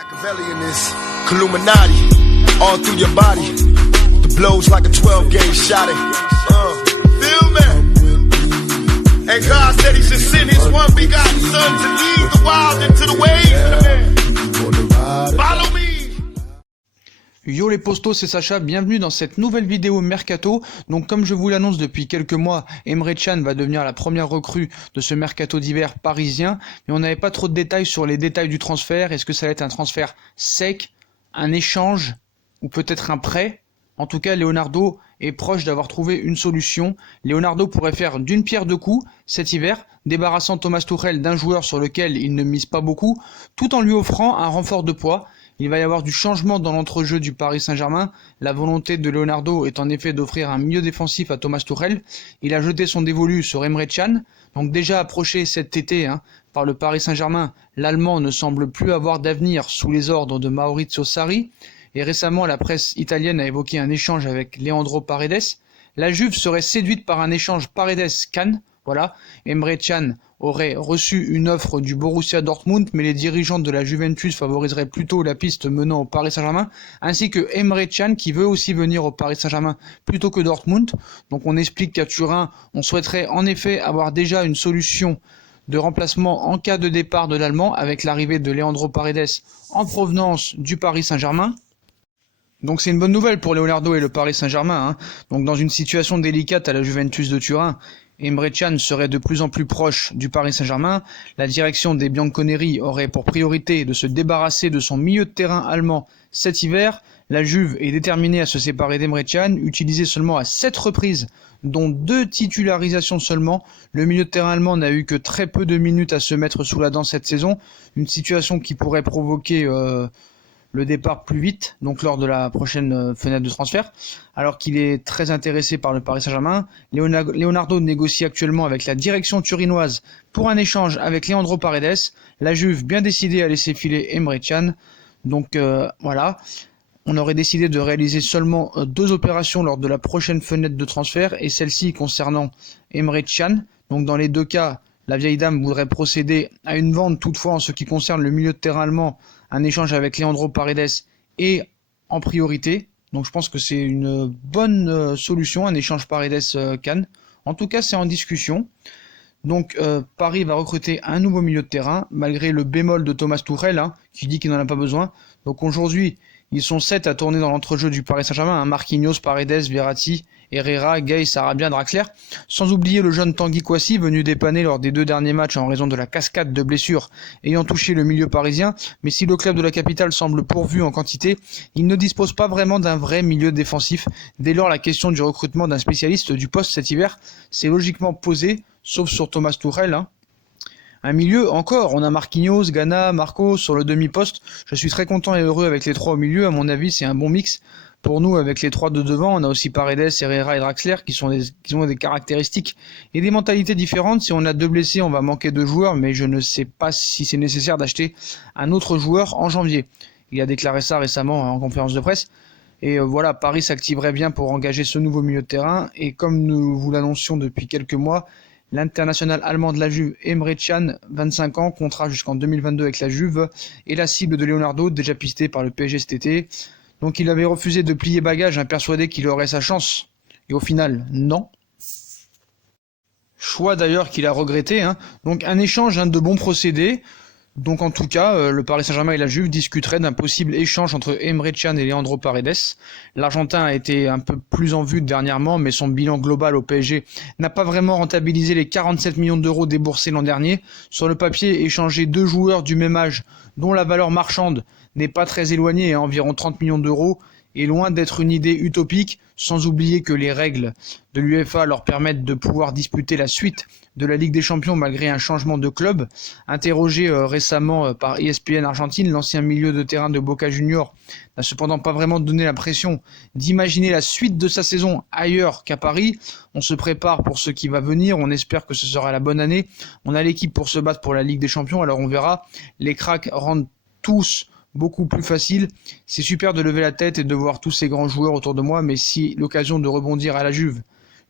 Machiavelli in this Illuminati, all through your body. The blows like a 12-gauge shot. Feel me? And God said He should send His one begotten Son to lead the wild into the ways. Follow me. Yo les postos, c'est Sacha, bienvenue dans cette nouvelle vidéo Mercato. Donc comme je vous l'annonce depuis quelques mois, Emre Can va devenir la première recrue de ce Mercato d'hiver parisien. Mais on n'avait pas trop de détails sur les détails du transfert. Est-ce que ça va être un transfert sec, un échange ou peut-être un prêt? En tout cas, Leonardo est proche d'avoir trouvé une solution. Leonardo pourrait faire d'une pierre deux coups cet hiver, débarrassant Thomas Tuchel d'un joueur sur lequel il ne mise pas beaucoup, tout en lui offrant un renfort de poids. Il va y avoir du changement dans l'entrejeu du Paris Saint-Germain. La volonté de Leonardo est en effet d'offrir un milieu défensif à Thomas Tuchel. Il a jeté son dévolu sur Emre Can. Donc déjà approché cet été par le Paris Saint-Germain, l'Allemand ne semble plus avoir d'avenir sous les ordres de Maurizio Sarri. Et récemment, la presse italienne a évoqué un échange avec Leandro Paredes. La Juve serait séduite par un échange Paredes-Can. Voilà, Emre Can aurait reçu une offre du Borussia Dortmund, mais les dirigeants de la Juventus favoriseraient plutôt la piste menant au Paris Saint-Germain, ainsi que Emre Can qui veut aussi venir au Paris Saint-Germain plutôt que Dortmund. Donc on explique qu'à Turin, on souhaiterait en effet avoir déjà une solution de remplacement en cas de départ de l'Allemand avec l'arrivée de Leandro Paredes en provenance du Paris Saint-Germain. Donc c'est une bonne nouvelle pour Leonardo et le Paris Saint-Germain. Donc dans une situation délicate à la Juventus de Turin, Emre Can serait de plus en plus proche du Paris Saint-Germain. La direction des Bianconeri aurait pour priorité de se débarrasser de son milieu de terrain allemand cet hiver. La Juve est déterminée à se séparer d'Emre Can, utilisé seulement à 7 reprises, dont 2 titularisations seulement. Le milieu de terrain allemand n'a eu que très peu de minutes à se mettre sous la dent cette saison. Une situation qui pourrait provoquer le départ plus vite, donc lors de la prochaine fenêtre de transfert, alors qu'il est très intéressé par le Paris Saint-Germain. Leonardo négocie actuellement avec la direction turinoise pour un échange avec Leandro Paredes. La Juve bien décidée à laisser filer Emre Can. Donc voilà, on aurait décidé de réaliser seulement 2 opérations lors de la prochaine fenêtre de transfert, et celle-ci concernant Emre Can. Donc dans les 2 cas, la vieille dame voudrait procéder à une vente. Toutefois, en ce qui concerne le milieu de terrain allemand, un échange avec Leandro Paredes est en priorité. Donc je pense que c'est une bonne solution, un échange Paredes-Can. En tout cas, c'est en discussion. Donc Paris va recruter un nouveau milieu de terrain, malgré le bémol de Thomas Tuchel, qui dit qu'il n'en a pas besoin. Donc aujourd'hui, ils sont 7 à tourner dans l'entrejeu du Paris Saint-Germain, Marquinhos, Paredes, Verratti, Herrera, Gay, Sarabia, Draxler. Sans oublier le jeune Tanguy Kouassi, venu dépanner lors des 2 derniers matchs en raison de la cascade de blessures ayant touché le milieu parisien. Mais si le club de la capitale semble pourvu en quantité, il ne dispose pas vraiment d'un vrai milieu défensif. Dès lors, la question du recrutement d'un spécialiste du poste cet hiver s'est logiquement posée, sauf sur Thomas Tuchel. Un milieu encore, on a Marquinhos, Gana, Marco sur le demi-poste. Je suis très content et heureux avec les 3 au milieu, à mon avis c'est un bon mix. Pour nous, avec les 3 de devant, on a aussi Paredes, Herrera et Draxler qui ont des caractéristiques et des mentalités différentes. Si on a 2 blessés, on va manquer de joueurs, mais je ne sais pas si c'est nécessaire d'acheter un autre joueur en janvier. Il a déclaré ça récemment en conférence de presse. Et voilà, Paris s'activerait bien pour engager ce nouveau milieu de terrain. Et comme nous vous l'annoncions depuis quelques mois, l'international allemand de la Juve, Emre Can, 25 ans, contrat jusqu'en 2022 avec la Juve, est la cible de Leonardo, déjà pisté par le PSG cet été. Donc il avait refusé de plier bagage, persuadé qu'il aurait sa chance. Et au final, non. Choix d'ailleurs qu'il a regretté. Donc un échange de bons procédés. Donc en tout cas, le Paris Saint-Germain et la Juve discuteraient d'un possible échange entre Emre Can et Leandro Paredes. L'Argentin a été un peu plus en vue dernièrement, mais son bilan global au PSG n'a pas vraiment rentabilisé les 47 millions d'euros déboursés l'an dernier. Sur le papier, échanger 2 joueurs du même âge, dont la valeur marchande n'est pas très éloignée, à environ 30 millions d'euros, est loin d'être une idée utopique, sans oublier que les règles de l'UEFA leur permettent de pouvoir disputer la suite de la Ligue des Champions malgré un changement de club. Interrogé récemment par ESPN Argentine, l'ancien milieu de terrain de Boca Juniors n'a cependant pas vraiment donné l'impression d'imaginer la suite de sa saison ailleurs qu'à Paris. On se prépare pour ce qui va venir, on espère que ce sera la bonne année. On a l'équipe pour se battre pour la Ligue des Champions, alors on verra. Les cracks rendent tous beaucoup plus facile. C'est super de lever la tête et de voir tous ces grands joueurs autour de moi, mais si l'occasion de rebondir à la Juve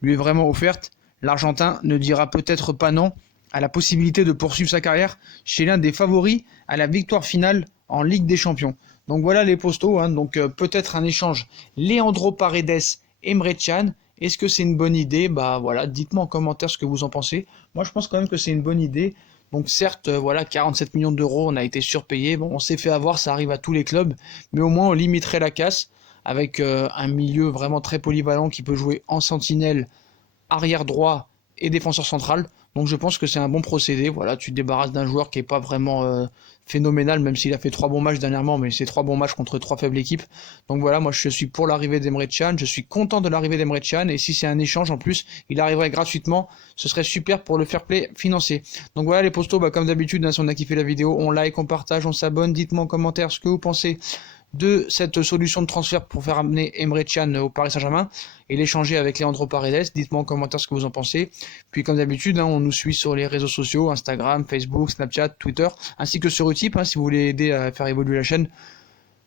lui est vraiment offerte, l'Argentin ne dira peut-être pas non à la possibilité de poursuivre sa carrière chez l'un des favoris à la victoire finale en Ligue des Champions. Donc voilà les postos, hein. Donc peut-être un échange Leandro Paredes, Emre Can. Est-ce que c'est une bonne idée? Bah voilà, dites-moi en commentaire ce que vous en pensez. Moi je pense quand même que c'est une bonne idée. Donc certes, voilà, 47 millions d'euros, on a été surpayé. Bon, on s'est fait avoir, ça arrive à tous les clubs, mais au moins on limiterait la casse avec un milieu vraiment très polyvalent qui peut jouer en sentinelle, arrière droit et défenseur central. Donc je pense que c'est un bon procédé. Voilà, tu te débarrasses d'un joueur qui est pas vraiment phénoménal, même s'il a fait 3 bons matchs dernièrement, mais c'est 3 bons matchs contre 3 faibles équipes. Donc voilà, moi je suis pour l'arrivée d'Emre Can, je suis content de l'arrivée d'Emre Can, et si c'est un échange en plus, il arriverait gratuitement, ce serait super pour le fair play financier. Donc voilà les postos, bah, comme d'habitude, hein, si on a kiffé la vidéo, on like, on partage, on s'abonne, dites-moi en commentaire ce que vous pensez de cette solution de transfert pour faire amener Emre Can au Paris Saint-Germain et l'échanger avec Leandro Paredes. Dites-moi en commentaire ce que vous en pensez. Puis comme d'habitude, hein, on nous suit sur les réseaux sociaux, Instagram, Facebook, Snapchat, Twitter, ainsi que sur Utip, hein, si vous voulez aider à faire évoluer la chaîne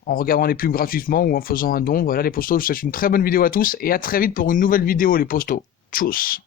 en regardant les pubs gratuitement ou en faisant un don. Voilà les postos, je vous souhaite une très bonne vidéo à tous et à très vite pour une nouvelle vidéo les postos. Tchuss.